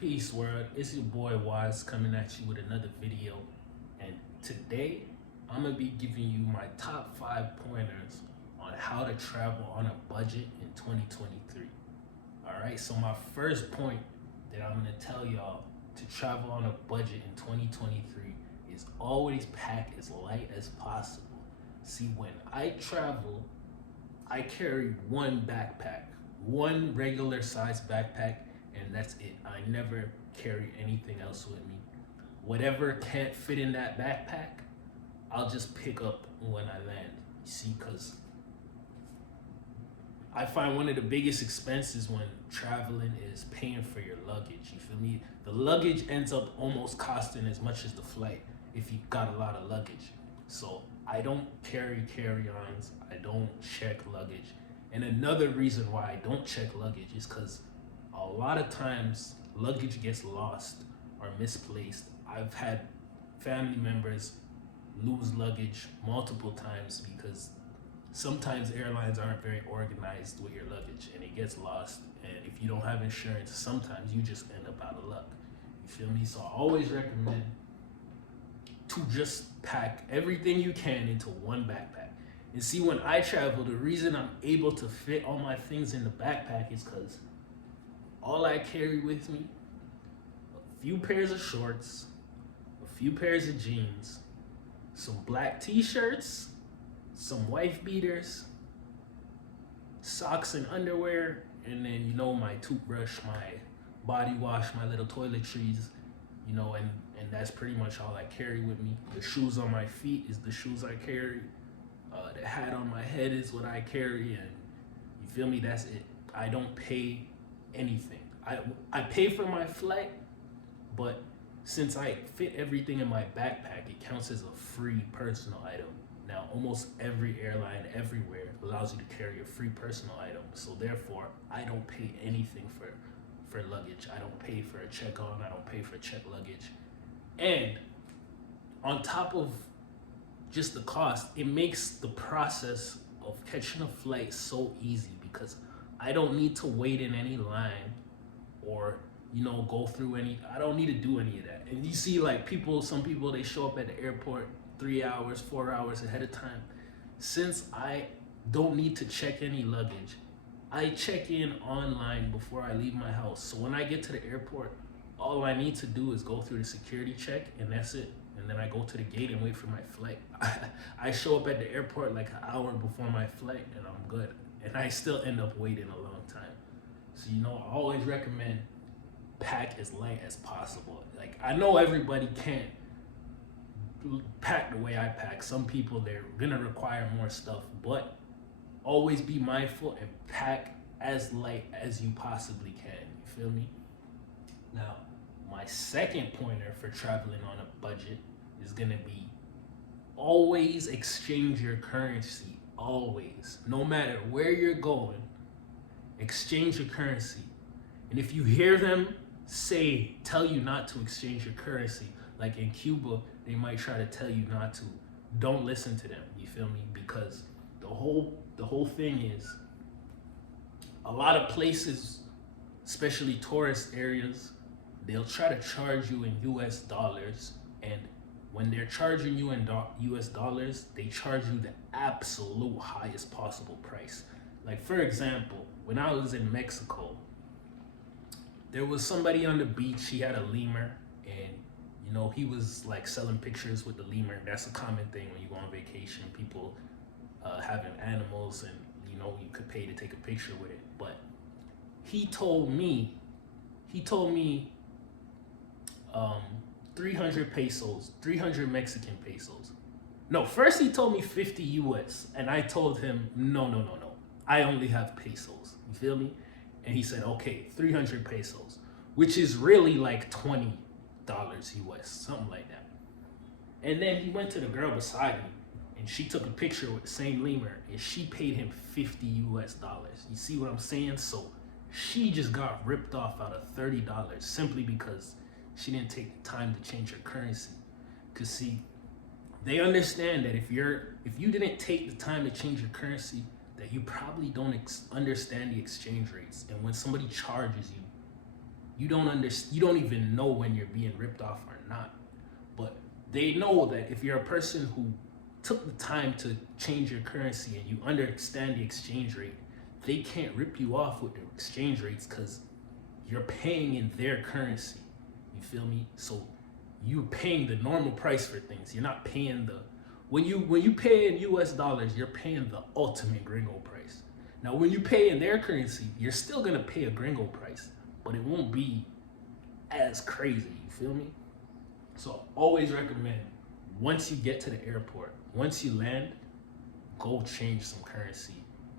Peace world, it's your boy Wise coming at you with another video, and today I'm gonna be giving you my top 5 pointers on how to travel on a budget in 2023. Alright, so my first point that I'm gonna tell y'all to travel on a budget in 2023 is always pack as light as possible. See, when I travel, I carry one backpack, one regular size backpack, and that's it. I never carry anything else with me. Whatever can't fit in that backpack, I'll just pick up when I land. You see, because I find one of the biggest expenses when traveling is paying for your luggage. You feel me? The luggage ends up almost costing as much as the flight if you got a lot of luggage. So I don't carry carry-ons. I don't check luggage. And another reason why I don't check luggage is because a lot of times luggage gets lost or misplaced. I've had family members lose luggage multiple times because sometimes airlines aren't very organized with your luggage and it gets lost. And if you don't have insurance, sometimes you just end up out of luck. You feel me? So I always recommend to just pack everything you can into one backpack. And see, when I travel, the reason I'm able to fit all my things in the backpack is because all I carry with me, a few pairs of shorts, a few pairs of jeans, some black t-shirts, some wife beaters, socks and underwear, and then, you know, my toothbrush, my body wash, my little toiletries, you know, and that's pretty much all I carry with me. The shoes on my feet is the shoes I carry. The hat on my head is what I carry, and you feel me? That's it. I don't pay anything. I pay for my flight, but since I fit everything in my backpack, it counts as a free personal item. Now, almost every airline everywhere allows you to carry a free personal item, so therefore, I don't pay anything for luggage. I don't pay for a check-on. I don't pay for check luggage. And on top of just the cost, it makes the process of catching a flight so easy because I don't need to wait in any line or, you know, go through I don't need to do any of that. And you see, like, some people, they show up at the airport 3 hours, 4 hours ahead of time. Since I don't need to check any luggage, I check in online before I leave my house. So when I get to the airport, all I need to do is go through the security check, and that's it. And then I go to the gate and wait for my flight. I show up at the airport like an hour before my flight, and I'm good. And I still end up waiting a long time. So, you know, I always recommend pack as light as possible. Like, I know everybody can't pack the way I pack. Some people, they're gonna require more stuff, but always be mindful and pack as light as you possibly can. You feel me? Now, my second pointer for traveling on a budget is gonna be always exchange your currency. Always. No matter where you're going, exchange your currency. And if you hear them tell you not to exchange your currency, like in Cuba, they might try to tell you not to, don't listen to them. You feel me? Because the whole thing is, a lot of places, especially tourist areas, they'll try to charge you in US dollars, and when they're charging you in US dollars, they charge you the absolute highest possible price. Like, for example, when I was in Mexico, there was somebody on the beach. He had a lemur, and, you know, he was like selling pictures with the lemur. That's a common thing when you go on vacation. People having animals, and, you know, you could pay to take a picture with it. But he told me 300 pesos, 300 Mexican pesos. No, first he told me 50 US, and I told him, no. I only have pesos. You feel me? And he said, okay, 300 pesos, which is really like $20 US, something like that. And then he went to the girl beside me, and she took a picture with the same lemur, and she paid him 50 US dollars. You see what I'm saying? So she just got ripped off out of $30 simply because she didn't take the time to change her currency. Cause see, they understand that if you didn't take the time to change your currency, that you probably don't understand the exchange rates. And when somebody charges you, you don't even know when you're being ripped off or not. But they know that if you're a person who took the time to change your currency and you understand the exchange rate, they can't rip you off with the exchange rates because you're paying in their currency. You feel me? So you're paying the normal price for things. You're not paying the when you pay in US dollars, you're paying the ultimate gringo price. Now when you pay in their currency, you're still gonna pay a gringo price, but it won't be as crazy. You feel me? So always recommend, once you get to the airport, once you land, go change some currency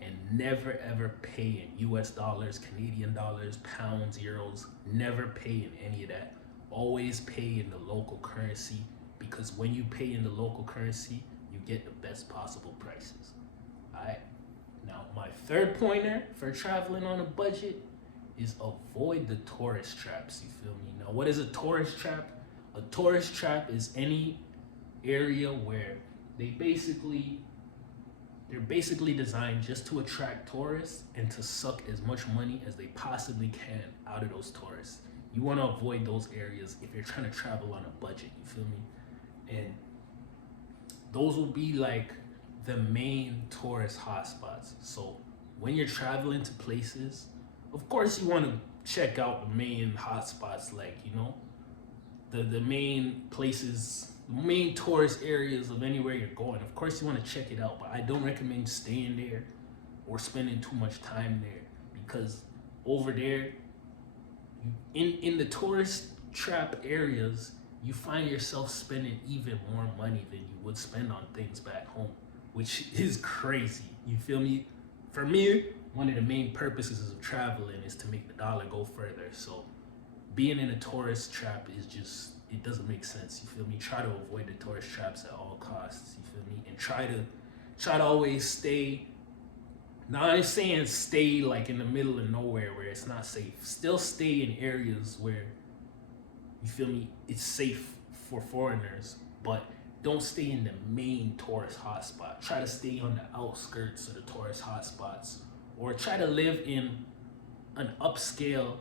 and never ever pay in US dollars, Canadian dollars, pounds, euros. Never pay in any of that. Always pay in the local currency, because when you pay in the local currency, you get the best possible prices. Alright? Now, my third pointer for traveling on a budget is avoid the tourist traps. You feel me? Now, what is a tourist trap? A tourist trap is any area where they're basically designed just to attract tourists and to suck as much money as they possibly can out of those tourists. You want to avoid those areas if you're trying to travel on a budget. You feel me? And those will be like the main tourist hotspots. So when you're traveling to places, of course you want to check out the main hotspots, like, you know, the main places, the main tourist areas of anywhere you're going. Of course you want to check it out, but I don't recommend staying there or spending too much time there, because over there, in the tourist trap areas, you find yourself spending even more money than you would spend on things back home, which is crazy. You feel me? For me, one of the main purposes of traveling is to make the dollar go further. So being in a tourist trap is just, it doesn't make sense. You feel me? Try to avoid the tourist traps at all costs. You feel me? And try to always stay. Now I'm saying stay like in the middle of nowhere where it's not safe. Still stay in areas where, you feel me, it's safe for foreigners, but don't stay in the main tourist hotspot. Try to stay on the outskirts of the tourist hotspots, or try to live in an upscale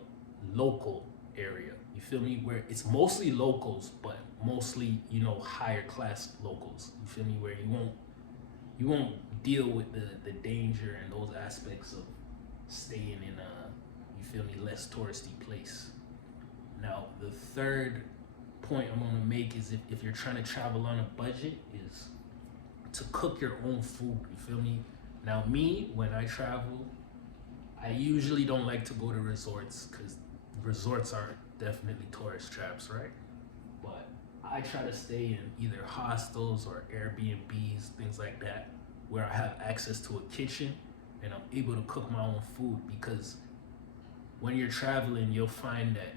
local area. You feel me? Where it's mostly locals, but mostly, you know, higher class locals. You feel me? Where you won't deal with the danger and those aspects of staying in a, you feel me, less touristy place. Now, the third point I'm gonna make is if you're trying to travel on a budget, is to cook your own food. You feel me? Now, me, when I travel, I usually don't like to go to resorts, because resorts are definitely tourist traps, right? But I try to stay in either hostels or Airbnbs, things like that, where I have access to a kitchen and I'm able to cook my own food. Because when you're traveling, you'll find that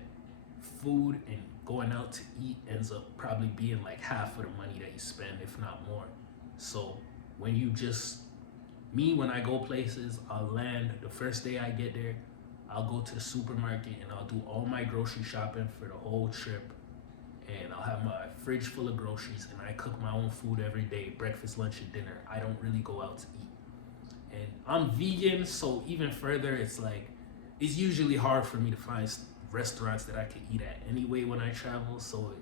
food and going out to eat ends up probably being like half of the money that you spend, if not more. So when when I go places, I'll land the first day I get there, I'll go to the supermarket and I'll do all my grocery shopping for the whole trip. And I'll have my fridge full of groceries, and I cook my own food every day, breakfast, lunch, and dinner. I don't really go out to eat. And I'm vegan, so even further, it's like, it's usually hard for me to find restaurants that I can eat at anyway when I travel. So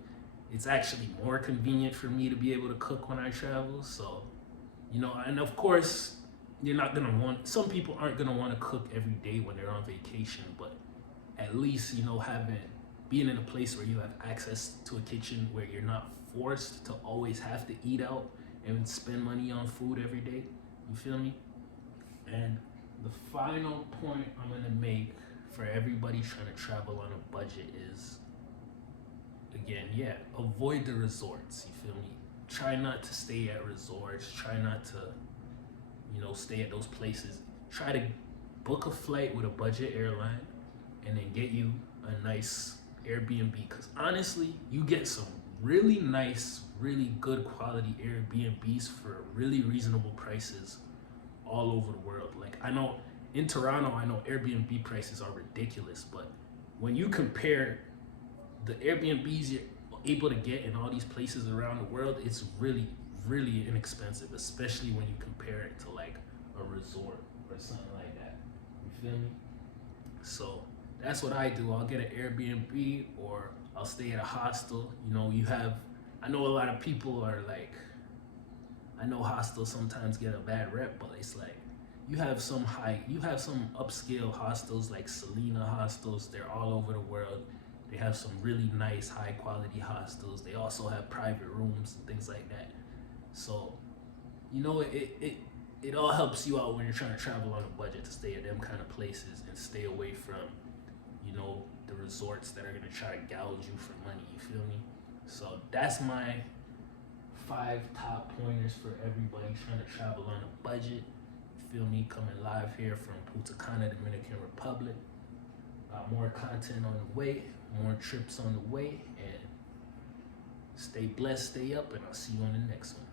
it's actually more convenient for me to be able to cook when I travel. So, you know, and of course, some people aren't gonna want to cook every day when they're on vacation, but at least, you know, being in a place where you have access to a kitchen where you're not forced to always have to eat out and spend money on food every day. You feel me? And the final point I'm gonna make for everybody trying to travel on a budget is, again, avoid the resorts. You feel me? Try not to stay at resorts. Try not to, you know, stay at those places. Try to book a flight with a budget airline and then get you a nice Airbnb, because honestly, you get some really nice, really good quality Airbnbs for really reasonable prices all over the world. Like, I know in Toronto, I know Airbnb prices are ridiculous, but when you compare the Airbnbs you're able to get in all these places around the world, it's really, really inexpensive, especially when you compare it to like a resort or something like that. You feel me? So that's what I do. I'll get an Airbnb or I'll stay at a hostel. You know, I know a lot of people are like, I know hostels sometimes get a bad rep, but it's like, you have some upscale hostels like Selena hostels. They're all over the world. They have some really nice, high quality hostels. They also have private rooms and things like that. So, you know, it all helps you out when you're trying to travel on a budget to stay at them kind of places and stay away from, you know, the resorts that are gonna try to gouge you for money. You feel me? So that's my 5 top pointers for everybody trying to travel on a budget. You feel me? Coming live here from Punta Cana, Dominican Republic. More content on the way, more trips on the way, and stay blessed, stay up, and I'll see you on the next one.